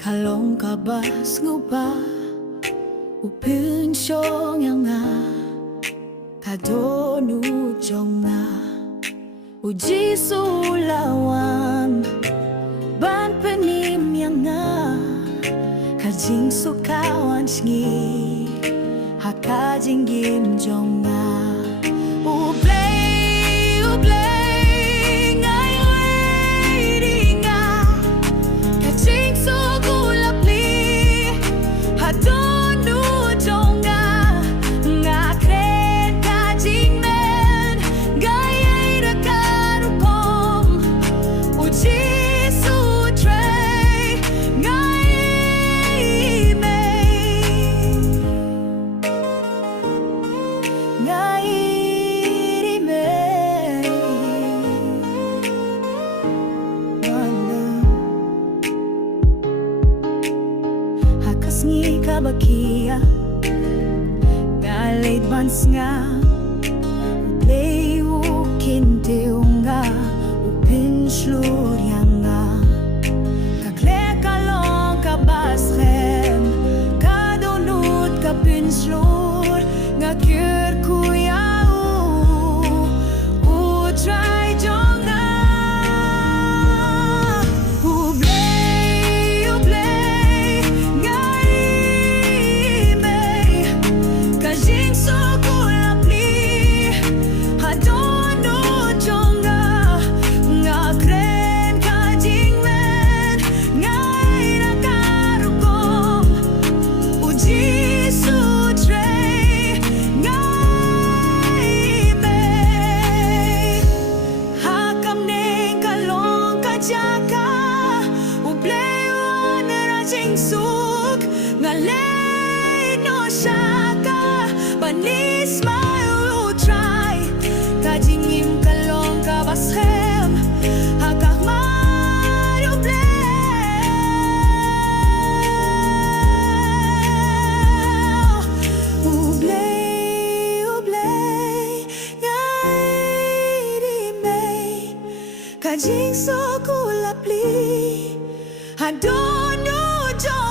Kalong kabas nguba Upun syong yang nga Kadonu jong nga Uji sulawan Ban penim yang nga Kajing sukawan sngi Haka jinggim jong nga Blei, Blei Ngay wei nga Kajing sugulap li Hadonu jong nga Nga kren kajing men Gayay na karupong Uji Ngi kabakia Ngalait bans nga Blei ukin teo nga Upin slur yang nga Kakle kalong kabasrem Kadonut kapin slur Nga kyr kuya Utray jong nga Ngalay no shaka Banis mayu try Kajingim kalong kabashem Hakak mayu blei Blei, blei Ngay di may Kajing so kulap li Hadonu jong